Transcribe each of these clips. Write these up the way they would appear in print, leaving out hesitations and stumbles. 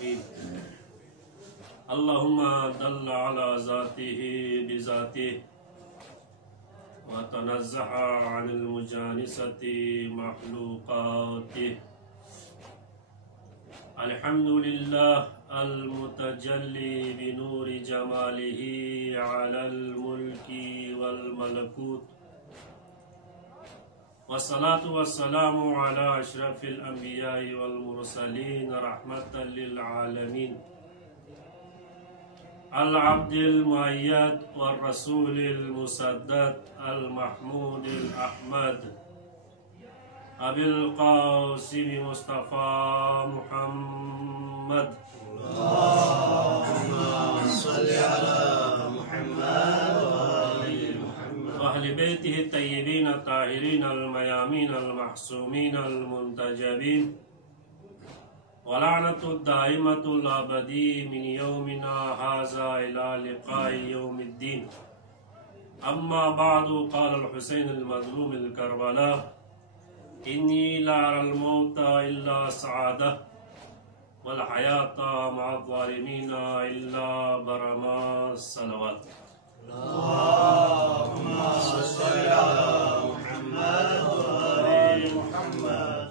الصالحين اللهم دل على ذاته بذاته وتنزه عن المجانسة مخلوقاته الحمد لله المتجلي بنور جماله على الملك والملكوت والصلاة والسلام على أشرف الأنبياء والمرسلين رحمة للعالمين العبد المؤيد والرسول المسدد المحمود الأحمد أبي القاسم مصطفى محمد اللهم صل على محمد وأهل بيته الطيبين الطاهرين الميامين المحسومين المنتجبين ولعنة الدائمة الأبدي من يومنا هذا إلى لقاء يوم الدين أما بعد قال الحسين المظلوم الكربلاء إني لا أرى الموت إلا سعادة والحياة مع الظالمين إلا برما الصلوات اللهم صل على محمد وآل محمد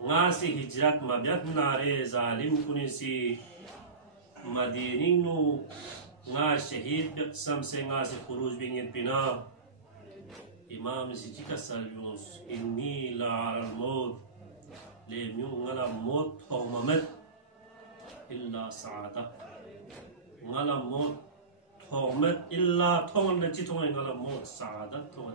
ngasi hijrat mabiat nare zalim kunisi madininu nga shahid biqsam se nga se khuruj bingin pina imam si jika salyus inni la al maut le myu ngala maut thomamet illa saada ngala maut thomet illa thon na chi thon ngala maut saada thon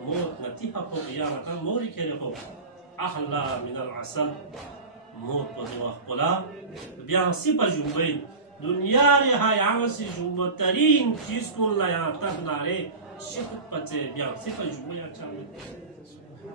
موت نتيها فوق يا مكان موري كيرو أحلى من العسل موت بدوا قلا بيان سيبا جنبين دنيا هاي عمسي جنب ترين چیز كون لا يا تبناري شفت بچه بيان سيبا جنبين أچان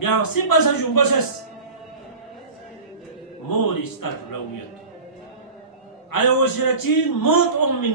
بيان سيبا جنبشس موري استغلويت على وشرتين موت من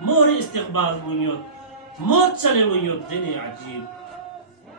موري استقبال ونيت موت چلے ونيت دني عجيب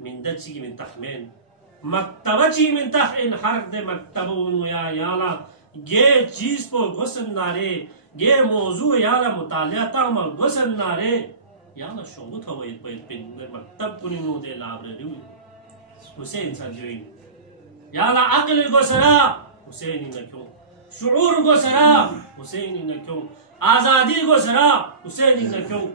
من دتشي من تحمين مكتبتشي من تحين حرق دي مكتبون يالا جي چیز پو غسل ناري جي موضوع يالا مطالعه تاما غسل ناري يالا شو تويت بين مكتب كونو دي لابريو حسين سانجوين يالا عقل الغسرا حسين نكون شعور الغسرا حسين نكون آزادی الغسرا حسين نكون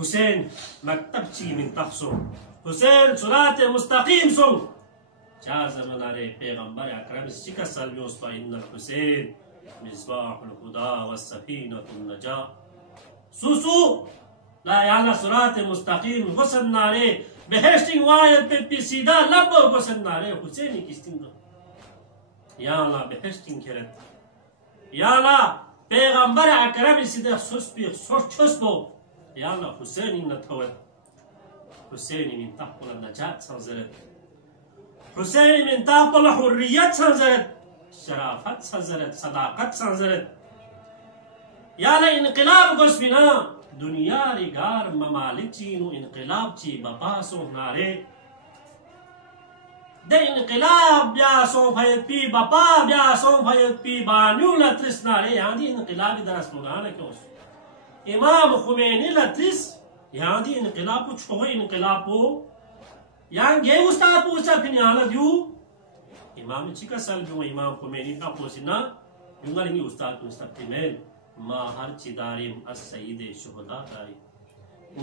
حسين مكتب چی من تخصو حسين صراط مستقيم سو جاز من عليه پیغمبر اکرم سچکا سلمیوس با ان الحسين مصباح الهدى والسفينة النجاة سوسو لا يالا صراط مستقيم حسن ناره بهشتین واید پی سیدا لب حسن ناره حسینی کستین دو یالا بهشتین کرد یالا پیغمبر اکرم سیدا سوس بی سوس چوس بو يالا حسين نتوت حسين من تحقل النجاة سنزلت حسين من تحقل حرية سنزلت شرافة سنزلت صداقة سنزلت يالا انقلاب قسمنا دنيا رگار ممالك چينو انقلاب چي بپاسو ناري ده انقلاب بیا سو فاید پی بپا بیا سو فاید پی بانيو لترس ناري يعني انقلاب درس مغانا كوس امام خمینی لطیس یہاں دی انقلاب کو چھوئے انقلاب کو یہاں گئے استاد پوچھا پھر یہاں دیو امام چکا سال بیو امام خمینی کا پوچھنا یونگا لنگی استاد کو استقیمین ما ہر چی داریم از سید شہدہ داری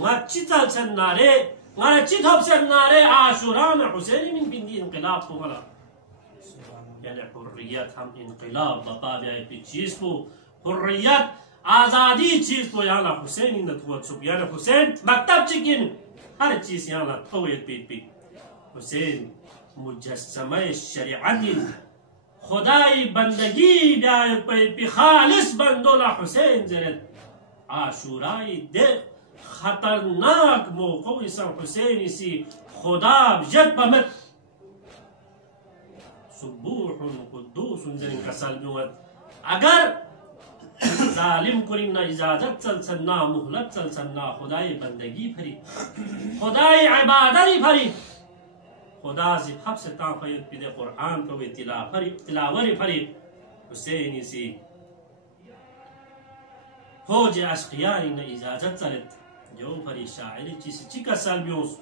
ما چی تل سن نارے ما چی تھوب سن نارے عاشوران حسینی من بندی انقلاب کو ملا یعنی حریت ہم انقلاب بقا بیائی پی چیز کو حریت آزادی چیز کو یہاں حسین نتوت سب یعنی حسین مکتب چکن ہر چیز یہاں تویت پیت پی حسین مجسمہ شریعت خدای بندگی بیایت پیت پی خالص بندولا حسین زرد عاشورائی دے خطرناک موقع اسم حسین اسی خدا بجد پمت سبوح قدوس زرن کا سلمیوت اگر ظالم کرنا اجازت چل سننا مہلت چل سننا خدای بندگی پھری خدای عبادتی پھری خدا سے حب سے تا فید پیدے قرآن کو تلاوری پھری حسینی سی فوج اشقیانی نا اجازت چلت جو پھری شاعری چیسی چی کا سالمیوس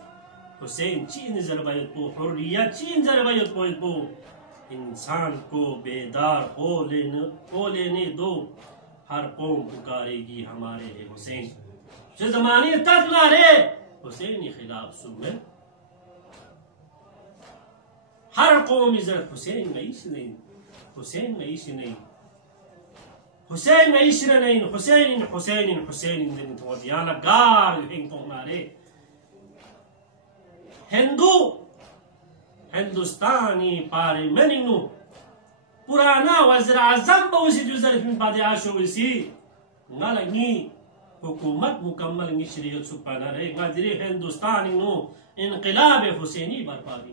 حسین چین ضربیت پو حریت چین ضربیت پویت پو انسان کو بیدار ہو لینے دو ہر قوم پکارے گی ہمارے ہے حسین جو زمانی تک نارے حسینی خلاف سنت ہر قوم عزت حسین غیش نہیں حسین غیش نہیں حسین غیش نہیں حسین حسین حسین دن تو دیانا گار ہنگ تو نارے ہندوستانی پارلیمنٹ پرانا وزیر اعظم بوسی جو ظرف من بعد عاشو وسی نالنگی حکومت مکمل نگی شریعت سپانا رہے نادری ہندوستانی نو انقلاب حسینی برپا دی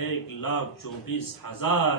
1,24,000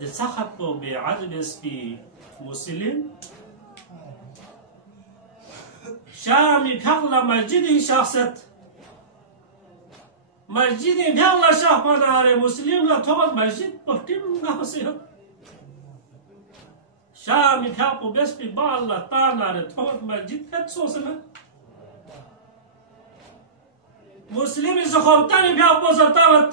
de sahat po be'ad bespi muslim shami phaqla masjidi shakhsat masjidi phaqla shahpanare muslim la thobat masjid pohtim ngasihat shami phaqo bespi balla tanare thobat masjid het sosana muslim izkhawtani phaqo zatavat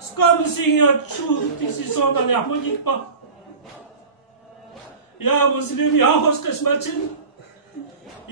Skam singa chu tisi sonda ne ahmogik pa. Ya Muslim ya hoş kaçmaçın.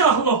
شهله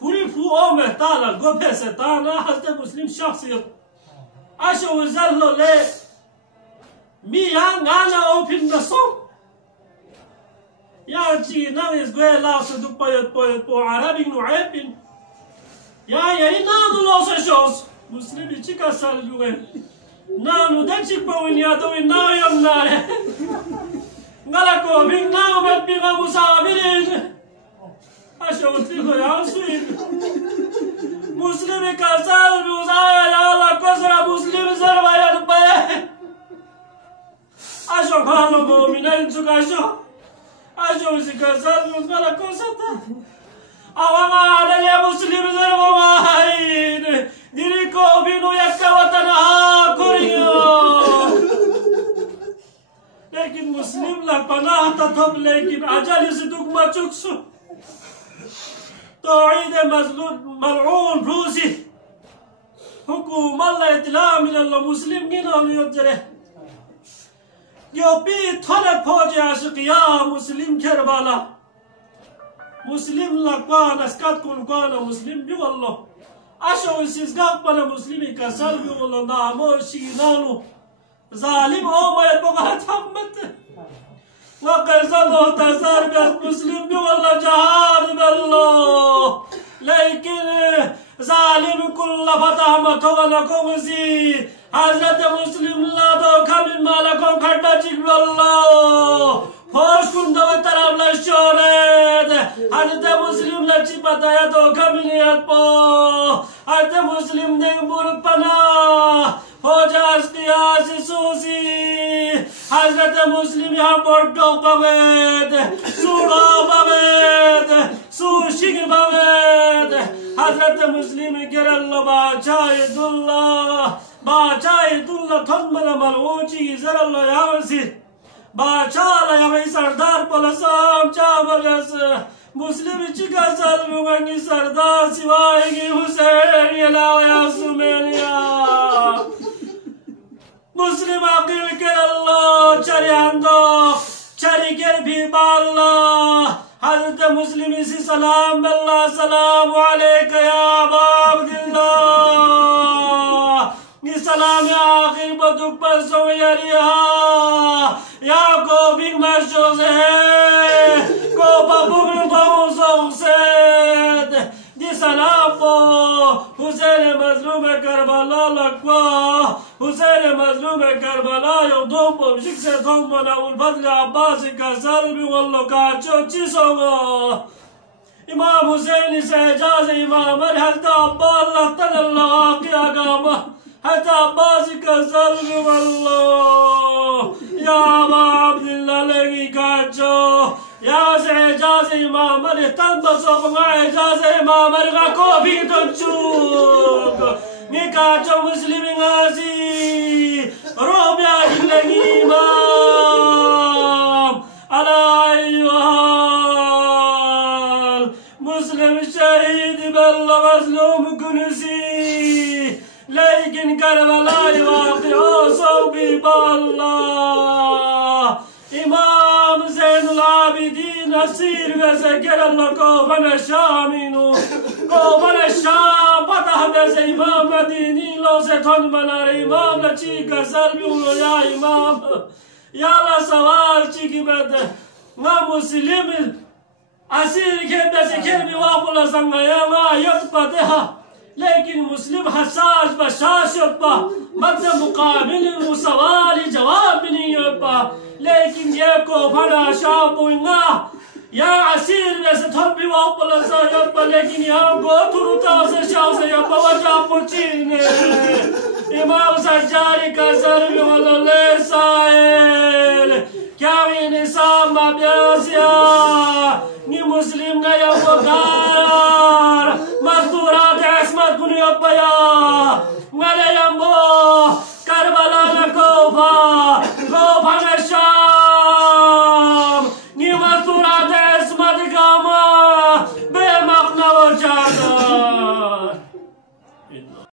كوري فو أمه تالا قبه ستانا حزد مسلم شخصية أشو وزلو لي ميان أنا أو في النصو يا جي ناويز قوي لا صدق بو عربي نعيب يا نانو لو سشوز مسلمي چيكا سالجوه نانو دنچي بوين يادوي ناو يمناره غلقو بين ناو مدبغا مسابرين أشوف تلو يا سوين مسلم كسل بوزايا يا الله كسر مسلم زربا يا دبي أشوف هالو مؤمنين شو أشوف كسل بوزايا كسرتا أواما على يا مسلم زربا ما هين ديريكو بينو يكوتنا كوريو لكن مسلم لا پناه تطب لكن أجل صدق ما چوكسو توعيد ملعون روسي حكومة الله اطلاع من الله مسلم جنا وليجره يوبي طلب فوج عشقيا مسلم كربلا مسلم لقان اسكت كون مسلم بي والله اشو سيزغاب بنا مسلمي كسل بي والله نامو شينانو ظالم او ما يبقى تحمت وقرزده تزار بس مسلم بي والله جهاد بالله لكن ظالم كل فتح متولكم زي حضرت مسلم لا دو كمل مالكم خطا جيك بالله فوش كندو طرف لشورد حضرت مسلم لچی پتایا دو كمل يدبو حضرت مسلم دیں برد پناہ فوجاز قیاس سوزی حضرت مسلم یہاں بڑھو بغید سوڑا بغید سوشک بغید حضرت مسلم گر اللہ باچائی دلہ تھنبل ملوچی زر اللہ یاوزی باچالا یاوی سردار پلسام چاوگس مسلم چکا سلمونگی سردار سوائیگی حسین یلاو یا سمینیا مسلم عقیل کر اللہ چری اندو چری کر بھی باللہ حضرت مسلم سی سلام باللہ سلام علیکہ یا ابا عبداللہ یہ سلام یا آخر بدک پر سو یریہا یا کو بھی مشوز ہے کو بابر دو سوسید دی سلام کو حسین مظلوم کربلا لکوا حسین مظلوم کربلا یو دوم بمشک سے دوم بناول بدل عباس کا سلبی واللہ کاچو چیسو گا امام حسین سے اجاز امام حضرت عباس اللہ تعالی اللہ آقی آگاما حضرت عباس کا سلبی واللہ یا ابا عبداللہ لگی کاچو یا سے اجاز امام تن بسوق مع اجاز امام کو بھی تنچوک میکاچو مسلم غازی روح بیاج لگی امام علی ایوال مسلم شہید باللہ مظلوم کنسی لیکن کربلائی واقع صوبی باللہ امام زین العابدین اسیر وزگر اللہ کوفن الشامینو کوفن الشام پتہ بیز امام مدینی لو سے تھن بنا رہے امام لچی کا سلبیونو یا امام یا اللہ سوال چی بد ما مسلم اسیر کے بیز کربی واپلا سنگا یا ما یت پتہ لیکن مسلم حساس بشاش یپا مد مقابل سوال جواب نہیں یپا لیکن یہ کو بھنا شاپوئنگا یا عسیر ویسے تھنبی واپلا سا یپا لیکن یہاں گو تھروتا سے شاہ سے یپا وجہ پچینے امام سجاری کا ضرب والا لے سائل Kya ini sama biasa ni Muslim na yang